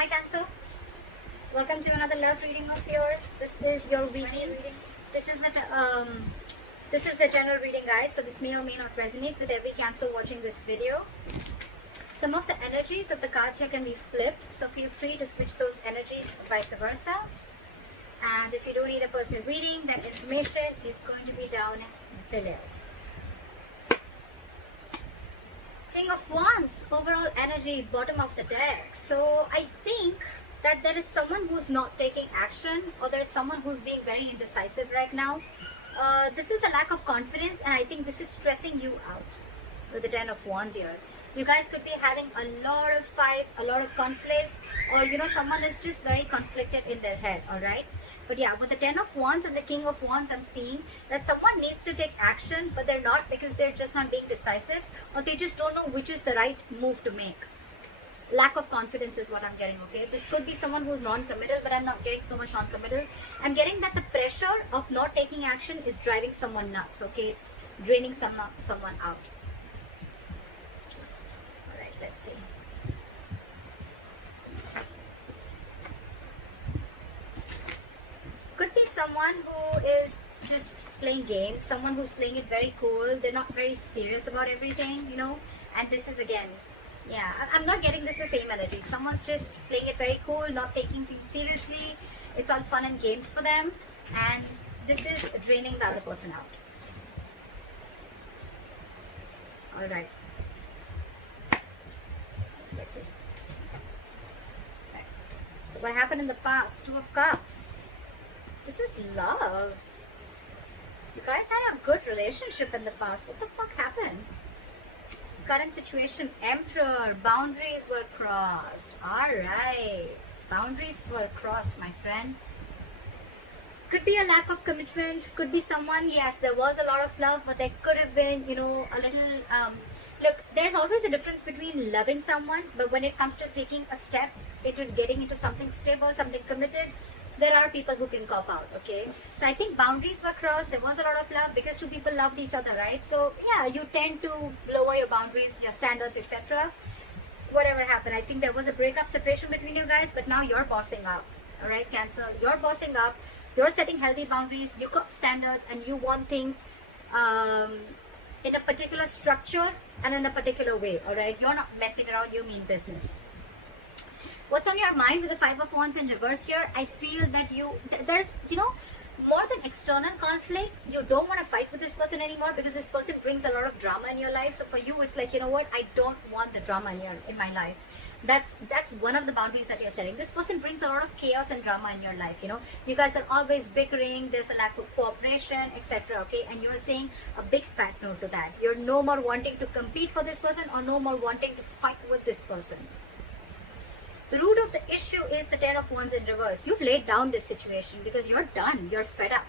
Hi Cancer, welcome to another love reading of yours. This is your weekly reading. This is the general reading, guys. So this may or may not resonate with every Cancer watching this video. Some of the energies of the cards here can be flipped, so feel free to switch those energies, vice versa. And if you do need a personal reading, that information is going to be down below. King of Wands, overall energy, bottom of the deck. So I think that there is someone who's not taking action, or there is someone who's being very indecisive right now. This is a lack of confidence, and I think this is stressing you out with the Ten of Wands here. You guys could be having a lot of fights, a lot of conflicts, or someone is just very conflicted in their head, alright? But yeah, with the Ten of Wands and the King of Wands, I'm seeing that someone needs to take action, but they're not, because they're just not being decisive, or they just don't know which is the right move to make. Lack of confidence is what I'm getting, okay? This could be someone who's non-committal, but I'm not getting so much non-committal. I'm getting that the pressure of not taking action is driving someone nuts, okay? It's draining someone out. Alright, let's see. Could be someone who is just playing games, someone who's playing it very cool. They're not very serious about everything, and this is again, yeah, I'm not getting this the same energy. Someone's just playing it very cool, not taking things seriously. It's all fun and games for them, and this is draining the other person out. Alright, let's see. Right. So what happened in the past? Two of Cups. This is love. You guys had a good relationship in the past. What the fuck happened? Current situation, Emperor. Boundaries were crossed. Alright. Boundaries were crossed, my friend. Could be a lack of commitment. Could be someone, yes, there was a lot of love, but there could have been, a little... Look, there's always a difference between loving someone, but when it comes to taking a step into getting into something stable, something committed, there are people who can cop out, okay? So I think boundaries were crossed. There was a lot of love because two people loved each other, right? So yeah, you tend to lower your boundaries, your standards, etc. Whatever happened, I think there was a breakup, separation between you guys, but now you're bossing up, all right, Cancer? You're bossing up. You're setting healthy boundaries. You got standards, and you want things in a particular structure and in a particular way, all right? You're not messing around. You mean business. What's on your mind with the Five of Wands in reverse here? I feel that there's, more than external conflict, you don't want to fight with this person anymore because this person brings a lot of drama in your life. So for you, it's like, what? I don't want the drama in my life. That's one of the boundaries that you're setting. This person brings a lot of chaos and drama in your life, You guys are always bickering. There's a lack of cooperation, etc. Okay, and you're saying a big fat no to that. You're no more wanting to compete for this person, or no more wanting to fight with this person. The root of the issue is the Ten of Wands in reverse. You've laid down this situation because you're done. You're fed up.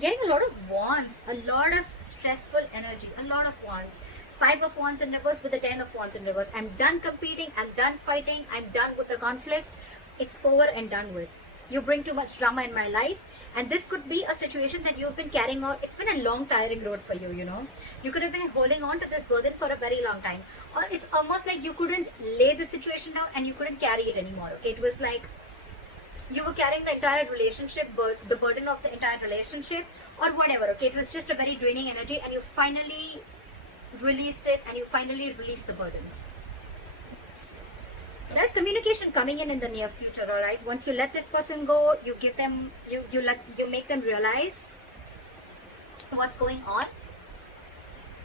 Getting a lot of wands, a lot of stressful energy, a lot of wands. Five of Wands in reverse with the Ten of Wands in reverse. I'm done competing. I'm done fighting. I'm done with the conflicts. It's over and done with. You bring too much drama in my life. And this could be a situation that you've been carrying on. It's been a long, tiring road for you, You could have been holding on to this burden for a very long time. Or it's almost like you couldn't lay the situation down and you couldn't carry it anymore. Okay? It was like you were carrying the entire relationship, the burden of the entire relationship, or whatever. Okay? It was just a very draining energy, and you finally released it, and you finally released the burdens. There's communication coming in the near future, all right? Once you let this person go, you give them, you make them realize what's going on.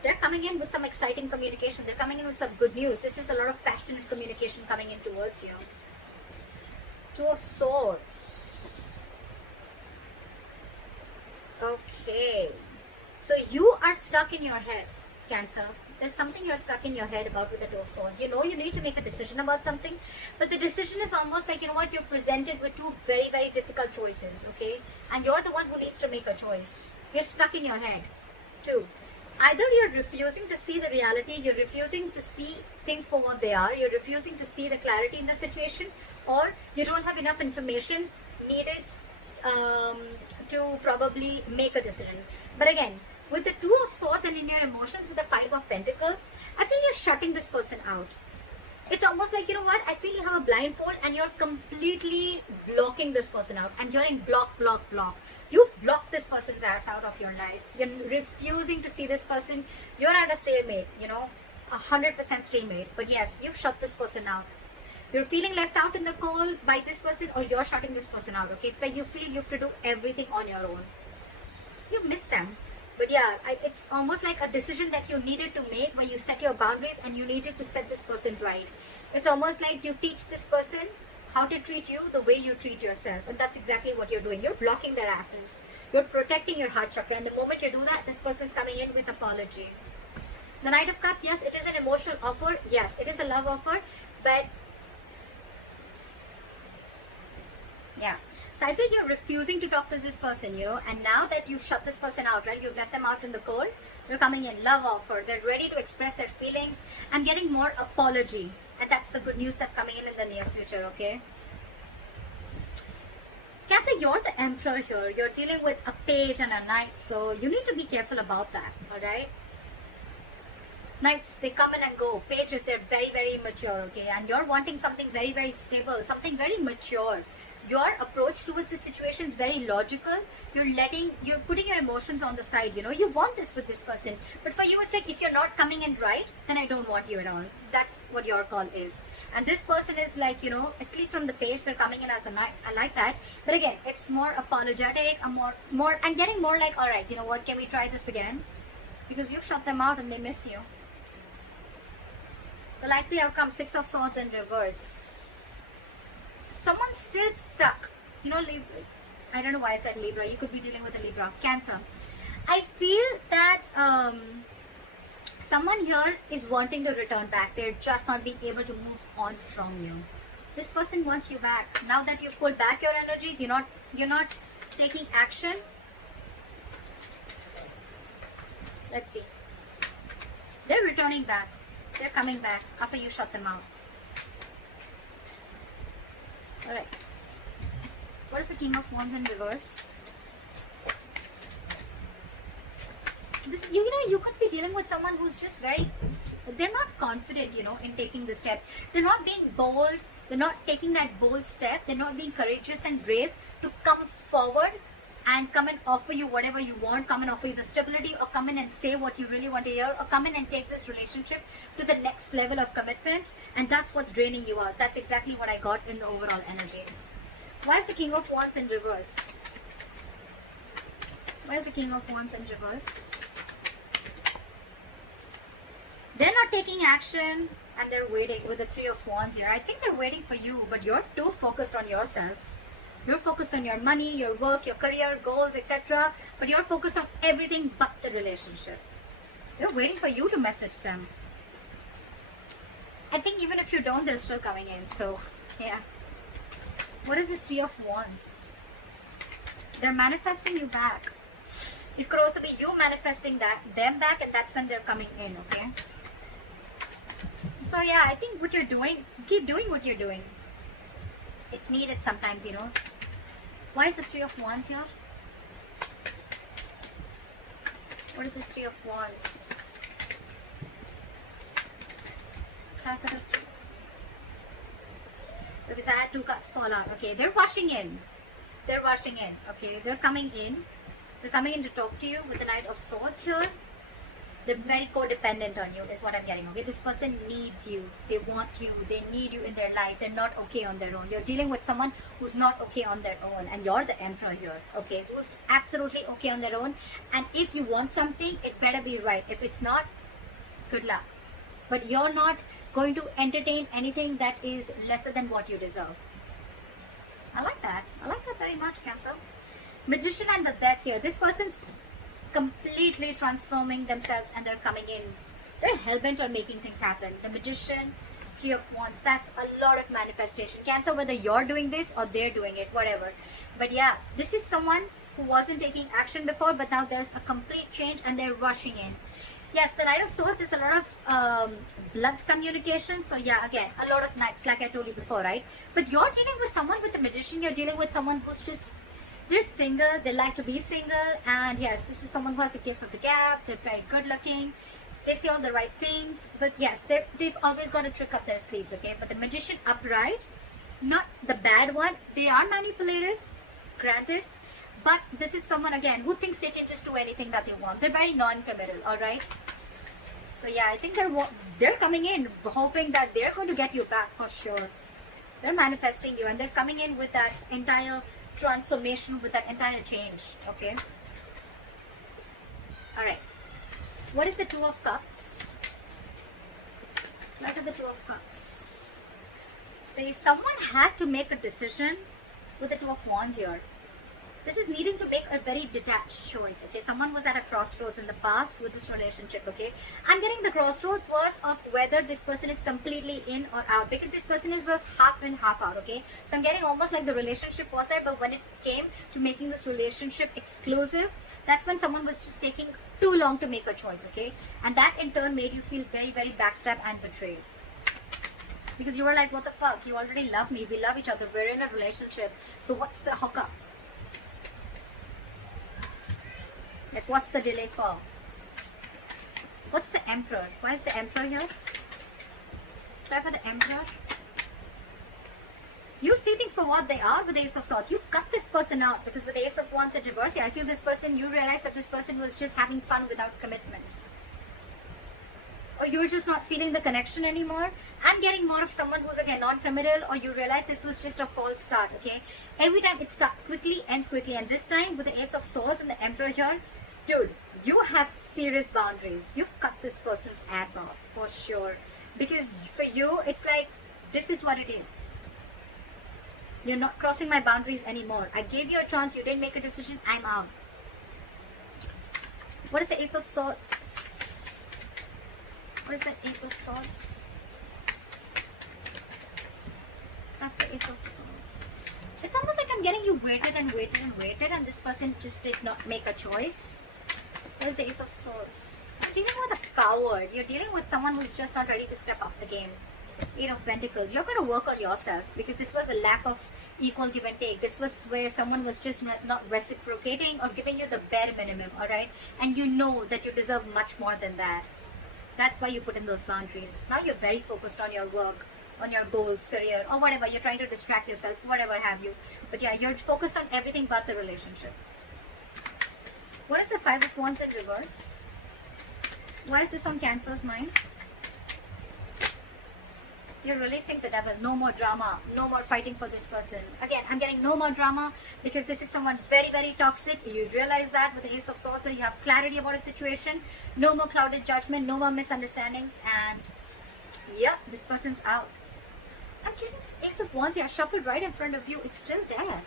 They're coming in with some exciting communication. They're coming in with some good news. This is a lot of passionate communication coming in towards you. Two of Swords. Okay. So you are stuck in your head, Cancer. There's something you're stuck in your head about with the Two of Swords. You need to make a decision about something, but the decision is almost like, you're presented with two very, very difficult choices, okay? And you're the one who needs to make a choice. You're stuck in your head. Two, either you're refusing to see the reality, you're refusing to see things for what they are, you're refusing to see the clarity in the situation, or you don't have enough information needed to probably make a decision. But again, with the Two of Swords and in your emotions with the Five of Pentacles, I feel you're shutting this person out. It's almost like, you know what, I feel you have a blindfold and you're completely blocking this person out. I'm hearing block, block, block. You block this person's ass out of your life. You're refusing to see this person. You're at a stalemate, 100% stalemate. But yes, you've shut this person out. You're feeling left out in the cold by this person, or you're shutting this person out, okay? It's like you feel you have to do everything on your own. You miss them. But yeah, it's almost like a decision that you needed to make, where you set your boundaries and you needed to set this person right. It's almost like you teach this person how to treat you the way you treat yourself. And that's exactly what you're doing. You're blocking their asses. You're protecting your heart chakra. And the moment you do that, this person's coming in with apology. The Knight of Cups, yes, it is an emotional offer. Yes, it is a love offer. But yeah. So I feel you're refusing to talk to this person, and now that you've shut this person out, right? You've left them out in the cold. They're coming in, love offer. They're ready to express their feelings. I'm getting more apology. And that's the good news that's coming in the near future, okay? Cancer, you're the Emperor here. You're dealing with a page and a knight. So you need to be careful about that, alright? Knights, they come in and go. Pages, they're very, very immature, okay? And you're wanting something very, very stable, something very mature. Your approach towards the situation is very logical. You're putting your emotions on the side, you want this with this person. But for you, it's like, if you're not coming in right, then I don't want you at all. That's what your call is. And this person is like, at least from the page, they're coming in as the knight. I like that. But again, it's more apologetic. I'm getting more like, all right, you know what, can we try this again? Because you've shut them out and they miss you. The likely outcome, 6 of Swords in reverse. Someone's still stuck. Libra. I don't know why I said Libra. You could be dealing with a Libra. Cancer. I feel that someone here is wanting to return back. They're just not being able to move on from you. This person wants you back. Now that you've pulled back your energies, you're not taking action. Let's see. They're returning back. They're coming back after you shut them out. Alright. What is the King of Wands in reverse? This, you could be dealing with someone who's just they're not confident, in taking the step. They're not being bold. They're not taking that bold step. They're not being courageous and brave to come forward and come and offer you whatever you want, come and offer you the stability, or come in and say what you really want to hear, or come in and take this relationship to the next level of commitment. And that's what's draining you out. That's exactly what I got in the overall energy. Why is the King of Wands in reverse? Why is the King of Wands in reverse? They're not taking action and they're waiting with the Three of Wands here. I think they're waiting for you, but you're too focused on yourself. You're focused on your money, your work, your career, goals, etc. But you're focused on everything but the relationship. They're waiting for you to message them. I think even if you don't, they're still coming in. So, yeah. What is this Three of Wands? They're manifesting you back. It could also be you manifesting them back, and that's when they're coming in, okay? So, yeah, I think what you're doing, keep doing what you're doing. It's needed sometimes, Why is the Three of Wands here? What is this Three of Wands? Because I had 2 cards fall out. Okay, they're rushing in. They're rushing in. Okay, they're coming in. They're coming in to talk to you with the Knight of Swords here. They're very codependent on you is what I'm getting. Okay, this person needs you. They want you. They need you in their life. They're not okay on their own. You're dealing with someone who's not okay on their own, and you're the Emperor here. Okay, who's absolutely okay on their own. And if you want something, it better be right. If it's not, good luck. But you're not going to entertain anything that is lesser than what you deserve. I like that. I like that very much, Cancer. Magician and the Death here. This person's completely transforming themselves and they're coming in. They're hell-bent on making things happen. The Magician, Three of Wands, that's a lot of manifestation. Cancer, whether you're doing this or they're doing it, whatever. But yeah, this is someone who wasn't taking action before, but now there's a complete change and they're rushing in. Yes, the Knight of Swords is a lot of blood communication. So yeah, again, a lot of knights, like I told you before, right? But you're dealing with someone with a Magician. You're dealing with someone who's just, they're single. They like to be single. And yes, this is someone who has the gift of the gab. They're very good looking. They say all the right things, but yes, they've always got a trick up their sleeves, okay? But the Magician upright, not the bad one, they are manipulative, granted, but this is someone, again, who thinks they can just do anything that they want. They're very non-committal, all right? So yeah, I think they're coming in hoping that they're going to get you back for sure. They're manifesting you, and they're coming in with that entire transformation, with that entire change, okay? All right. What is the Two of Cups? What are the Two of Cups? Say someone had to make a decision with the Two of Wands here. This is needing to make a very detached choice, okay? Someone was at a crossroads in the past with this relationship, okay? I'm getting the crossroads was of whether this person is completely in or out, because this person was half in, half out, okay? So I'm getting almost like the relationship was there, but when it came to making this relationship exclusive, that's when someone was just taking too long to make a choice, okay? And that in turn made you feel very, very backstabbed and betrayed. Because you were like, what the fuck? You already love me. We love each other. We're in a relationship. So what's the hookup? Like, what's the delay for? What's the Emperor? Why is the Emperor here? Try for the Emperor. You see things for what they are with the Ace of Swords. You cut this person out, because with the Ace of Wands in reverse, yeah, I feel this person, you realize that this person was just having fun without commitment. Or you're just not feeling the connection anymore. I'm getting more of someone who's again non-committal, or you realize this was just a false start, okay? Every time it starts quickly, ends quickly, and this time with the Ace of Swords and the Emperor here, dude, you have serious boundaries. You've cut this person's ass off, for sure. Because for you, it's like, this is what it is. You're not crossing my boundaries anymore. I gave you a chance, you didn't make a decision, I'm out. What is the Ace of Swords? What is the Ace of Swords? After Ace of Swords. It's almost like I'm getting you waited and waited and waited, and this person just did not make a choice. What is the Ace of Swords? You're dealing with a coward. You're dealing with someone who's just not ready to step up the game. Eight of Pentacles. You're going to work on yourself, because this was a lack of equal give and take. This was where someone was just not reciprocating or giving you the bare minimum, all right? And you know that you deserve much more than that. That's why you put in those boundaries. Now you're very focused on your work, on your goals, career, or whatever. You're trying to distract yourself, whatever have you. But yeah, you're focused on everything but the relationship. What is the Five of Wands in reverse? Why is this on Cancer's mind? You're releasing the devil. No more drama. No more fighting for this person. Again, I'm getting no more drama, because this is someone very, very toxic. You realize that with the Ace of Swords, so you have clarity about a situation. No more clouded judgment. No more misunderstandings. And yeah, this person's out. I'm getting this Ace of Wands here shuffled right in front of you. It's still there.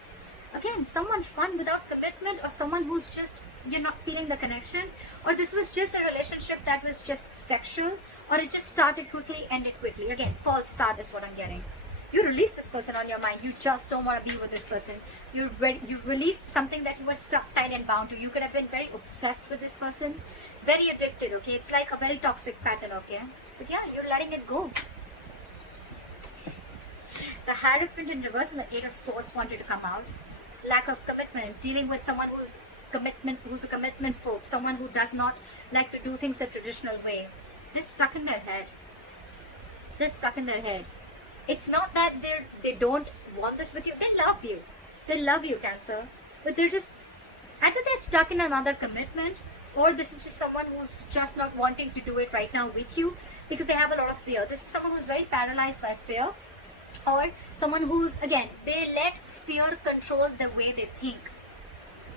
Again, someone fun without commitment, or someone who's just, you're not feeling the connection, or this was just a relationship that was just sexual, or it just started quickly, ended quickly. Again, false start is what I'm getting. You release this person on your mind. You just don't want to be with this person. You released something that you were stuck, tied and bound to. You could have been very obsessed with this person, very addicted, okay? It's like a very toxic pattern, okay? But yeah, you're letting it go. The Hierophant in reverse and the Eight of Swords wanted to come out. Lack of commitment, dealing with someone who's a commitment folk, someone who does not like to do things a traditional way. They're stuck in their head. They're stuck in their head. It's not that they don't want this with you. They love you. They love you, Cancer. But they're just, either they're stuck in another commitment, or this is just someone who's just not wanting to do it right now with you, because they have a lot of fear. This is someone who's very paralyzed by fear, or someone who's, again, they let fear control the way they think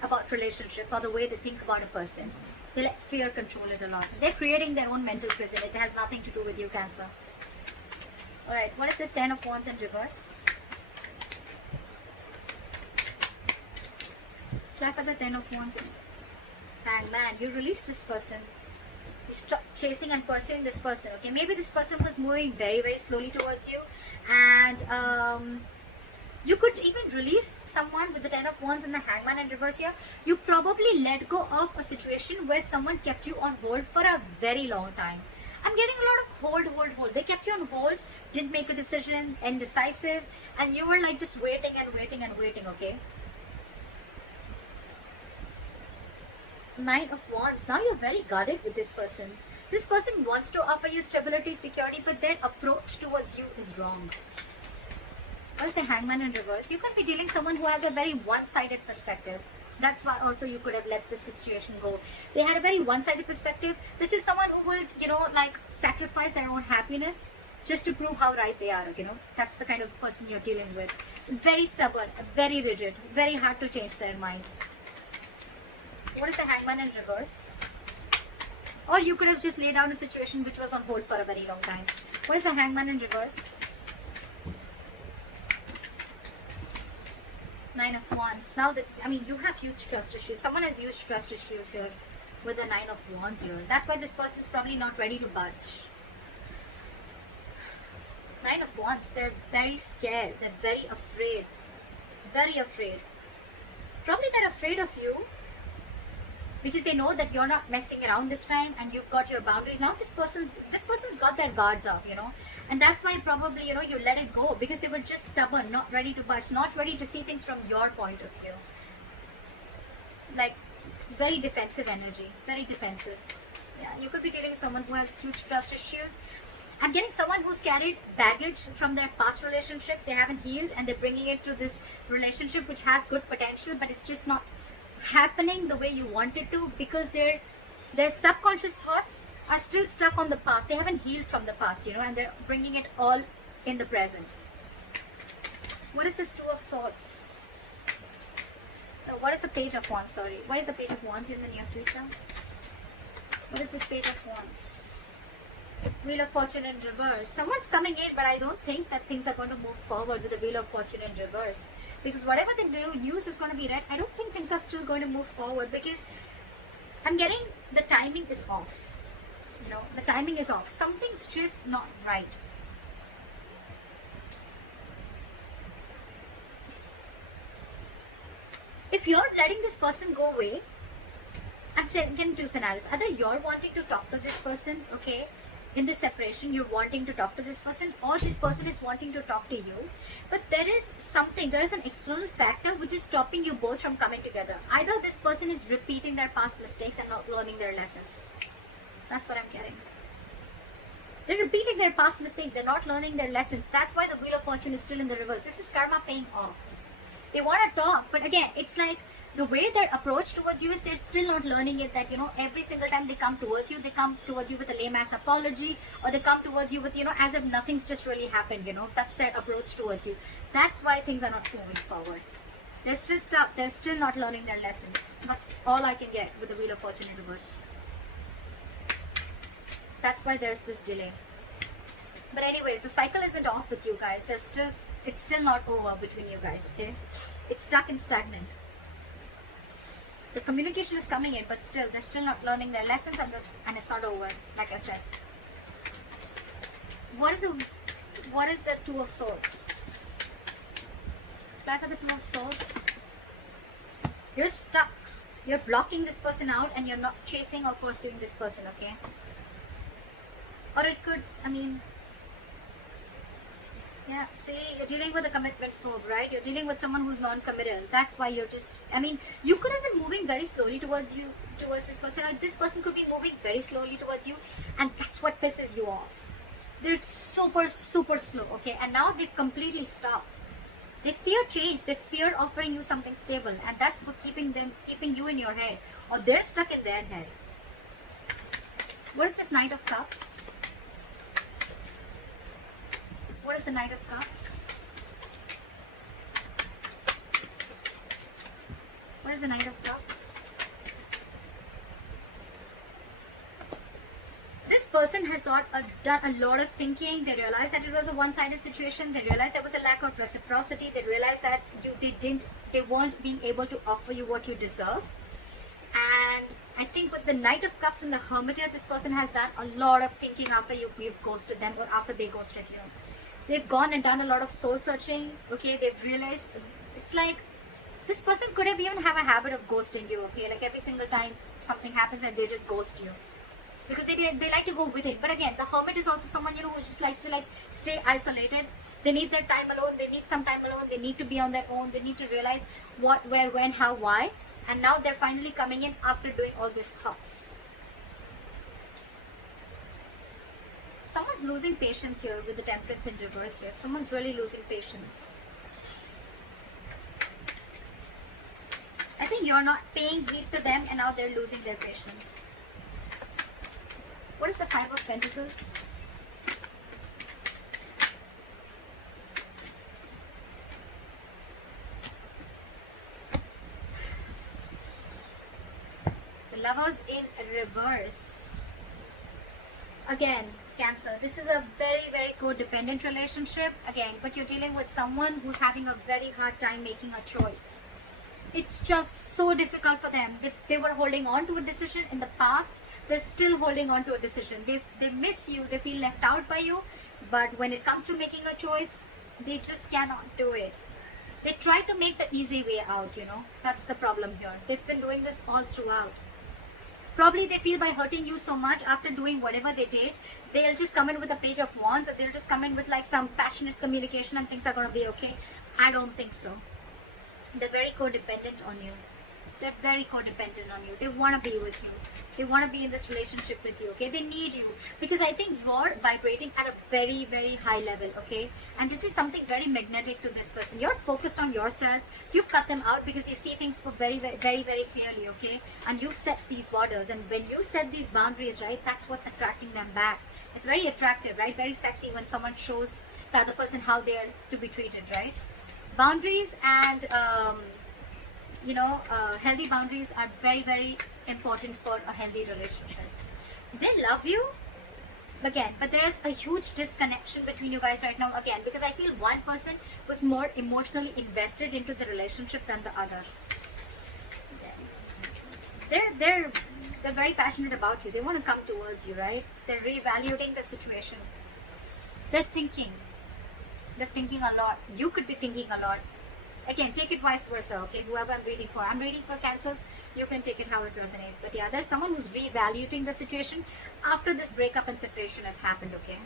about relationships, or the way they think about a person. They let fear control it a lot. They're creating their own mental prison. It has nothing to do with you, Cancer. Alright, what is this Ten of Wands in reverse? Try for the Ten of Wands in. And man, you release this person. You stop chasing and pursuing this person, okay? Maybe this person was moving very, very slowly towards you, and you could even release someone with the Ten of Wands and the Hangman in reverse here. You probably let go of a situation where someone kept you on hold for a very long time. I'm getting a lot of hold. They kept you on hold, didn't make a decision, indecisive, and you were like just waiting and waiting and waiting, okay? Nine of Wands. Now you're very guarded with this person. This person wants to offer you stability, security, but their approach towards you is wrong. What is the Hangman in reverse? You could be dealing with someone who has a very one-sided perspective. That's why also you could have let this situation go. They had a very one-sided perspective. This is someone who will, like sacrifice their own happiness just to prove how right they are, That's the kind of person you're dealing with. Very stubborn, very rigid, very hard to change their mind. What is the Hangman in reverse? Or you could have just laid down a situation which was on hold for a very long time. What is the Hangman in reverse? Nine of Wands. Now that, you have huge trust issues. Someone has huge trust issues here with the Nine of Wands here. That's why this person is probably not ready to budge. Nine of Wands. They're very scared. They're very afraid. Very afraid. Probably they're afraid of you because they know that you're not messing around this time and you've got your boundaries. Now this person's got their guards up, and that's why probably, you let it go because they were just stubborn, not ready to budge, not ready to see things from your point of view. Like, very defensive energy, very defensive. Yeah, you could be dealing with someone who has huge trust issues. I'm getting someone who's carried baggage from their past relationships. They haven't healed and they're bringing it to this relationship which has good potential, but it's just not happening the way you want it to because their subconscious thoughts are still stuck on the past. They haven't healed from the past, and they're bringing it all in the present. What is this Two of Swords? So what is the Page of Wands? Sorry. Why is the Page of Wands in the near future? What is this Page of Wands? Wheel of Fortune in reverse. Someone's coming in, but I don't think that things are going to move forward with the Wheel of Fortune in reverse. Because whatever they do use is going to be red. I don't think things are still going to move forward because I'm getting the timing is off. The timing is off. Something's just not right. If you're letting this person go away, I'm getting two scenarios. Either you're wanting to talk to this person, okay, in this separation, you're wanting to talk to this person, or this person is wanting to talk to you. But there is an external factor which is stopping you both from coming together. Either this person is repeating their past mistakes and not learning their lessons. That's what I'm getting. They're repeating their past mistakes. They're not learning their lessons. That's why the Wheel of Fortune is still in the reverse. This is karma paying off. They want to talk, but again, it's like the way their approach towards you is they're still not learning it that, every single time they come towards you with a lame-ass apology, or they come towards you with, as if nothing's just really happened, That's their approach towards you. That's why things are not moving forward. They're still stuck. They're still not learning their lessons. That's all I can get with the Wheel of Fortune in reverse. That's why there's this delay. But anyways, the cycle isn't off with you guys. It's still not over between you guys, okay? It's stuck and stagnant. The communication is coming in, but still, they're still not learning their lessons and it's not over, like I said. What is the Two of Swords? Back at the Two of Swords. You're stuck. You're blocking this person out and you're not chasing or pursuing this person, okay? Or it could, yeah, see, you're dealing with a commitment phobe, right? You're dealing with someone who's non-committal. That's why you're just, you could have been moving very slowly towards this person, or this person could be moving very slowly towards you, and that's what pisses you off. They're super, super slow, okay? And now they've completely stopped. They fear change. They fear offering you something stable, and that's what keeping you in your head, or they're stuck in their head. What is this Knight of Cups? What is the Knight of Cups? What is the Knight of Cups? This person has done a lot of thinking. They realized that it was a one-sided situation. They realized there was a lack of reciprocity. They realized that they weren't being able to offer you what you deserve. And I think with the Knight of Cups and the Hermit here, this person has done a lot of thinking after you've ghosted them or after they ghosted you. They've gone and done a lot of soul searching, okay? They've realized, it's like, this person could have even have a habit of ghosting you, okay? Like every single time something happens and they just ghost you. Because they like to go with it. But again, the Hermit is also someone, who just likes to stay isolated. They need their time alone. They need some time alone. They need to be on their own. They need to realize what, where, when, how, why. And now they're finally coming in after doing all these thoughts. Someone's losing patience here with the Temperance in reverse here. Someone's really losing patience. I think you're not paying heed to them and now they're losing their patience. What is the Five of Pentacles? The Lovers in reverse. Again, Cancer, this is a very, very codependent relationship. Again, but you're dealing with someone who's having a very hard time making a choice. It's just so difficult for them. They were holding on to a decision in the past. They're still holding on to a decision. They miss you. They feel left out by you. But when it comes to making a choice, they just cannot do it. They try to make the easy way out, you know. That's the problem here. They've been doing this all throughout. Probably they feel by hurting you so much after doing whatever they did, they'll just come in with a Page of Wands and they'll just come in with like some passionate communication and things are going to be okay. I don't think so. They're very codependent on you. They're very codependent on you. They want to be with you. They want to be in this relationship with you, okay? They need you because I think you're vibrating at a very, very high level, okay? And this is something very magnetic to this person. You're focused on yourself. You've cut them out because you see things for very, very, very, very clearly, okay? And you set these borders. And when you set these boundaries, right, that's what's attracting them back. It's very attractive, right? Very sexy when someone shows the other person how they are to be treated, right? Boundaries and healthy boundaries are very, very important for a healthy relationship. They love you again, but there is a huge disconnection between you guys right now again, because I feel one person was more emotionally invested into the relationship than the other. They're very passionate about you. They want to come towards you, right? They're reevaluating the situation. They're thinking a lot. You could be thinking a lot. Again, take it vice versa, okay? Whoever I'm reading for. I'm reading for Cancers. You can take it how it resonates. But yeah, there's someone who's reevaluating the situation after this breakup and separation has happened, okay?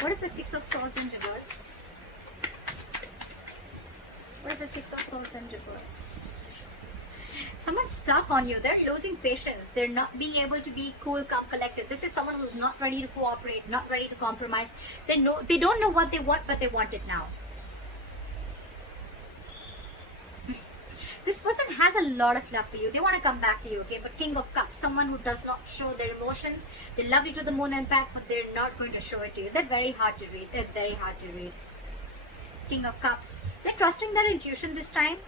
What is the Six of Swords in reverse? What is the Six of Swords in reverse? Someone's stuck on you. They're losing patience. They're not being able to be cool, calm, collected. This is someone who's not ready to cooperate, not ready to compromise. They don't know what they want, but they want it now. This person has a lot of love for you. They want to come back to you, okay? But King of Cups, someone who does not show their emotions. They love you to the moon and back, but they're not going to show it to you. They're very hard to read. They're very hard to read. King of Cups. They're trusting their intuition this time.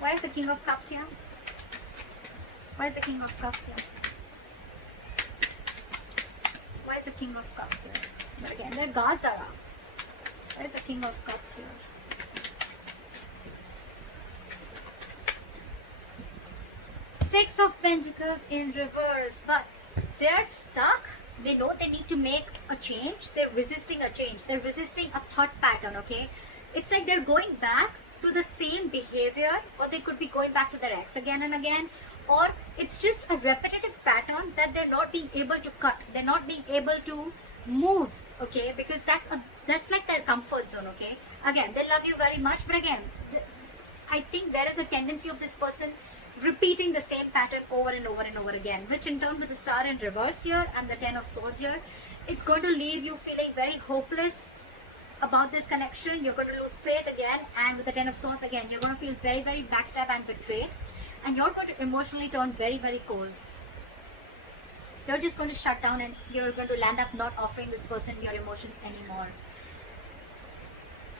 Why is the King of Cups here? Why is the King of Cups here? Why is the King of Cups here? But again, their guards are up. Why is the King of Cups here? Six of Pentacles in reverse. But they're stuck. They know they need to make a change. They're resisting a change. They're resisting a thought pattern, okay? It's like they're going back to the same behavior, or they could be going back to their ex again and again, or it's just a repetitive pattern that they're not being able to cut. They're not being able to move, okay? Because that's like their comfort zone, okay? Again, they love you very much, but again, I think there is a tendency of this person repeating the same pattern over and over and over again, which in turn with the Star in reverse here and the Ten of Swords here, it's going to leave you feeling very hopeless about this connection. You're going to lose faith again, and with the Ten of Swords again, you're going to feel very, very backstabbed and betrayed, and you're going to emotionally turn very, very cold. You're just going to shut down and you're going to land up not offering this person your emotions anymore.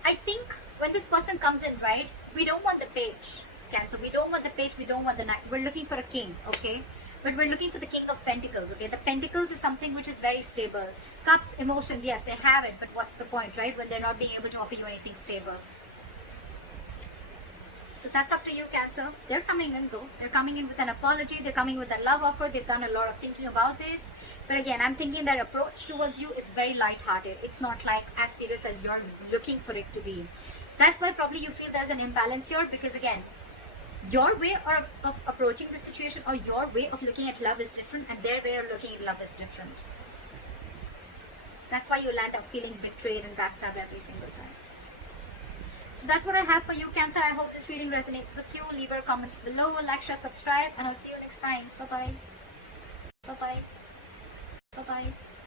I think when this person comes in, right, we don't want the Page, Cancer. We don't want the Page, we don't want the Knight. We're looking for a King, okay? But we're looking for the King of Pentacles, okay? The Pentacles is something which is very stable. Cups, emotions, yes, they have it, but what's the point, right? When they're not being able to offer you anything stable. So that's up to you, Cancer. They're coming in though. They're coming in with an apology. They're coming with a love offer. They've done a lot of thinking about this. But again, I'm thinking their approach towards you is very light-hearted. It's not like as serious as you're looking for it to be. That's why probably you feel there's an imbalance here, because again, your way of approaching the situation or your way of looking at love is different, and their way of looking at love is different. That's why you land up feeling betrayed and backstabbed every single time. So that's what I have for you, Cancer. I hope this reading resonates with you. Leave your comments below, like, share, subscribe, and I'll see you next time. Bye-bye. Bye-bye.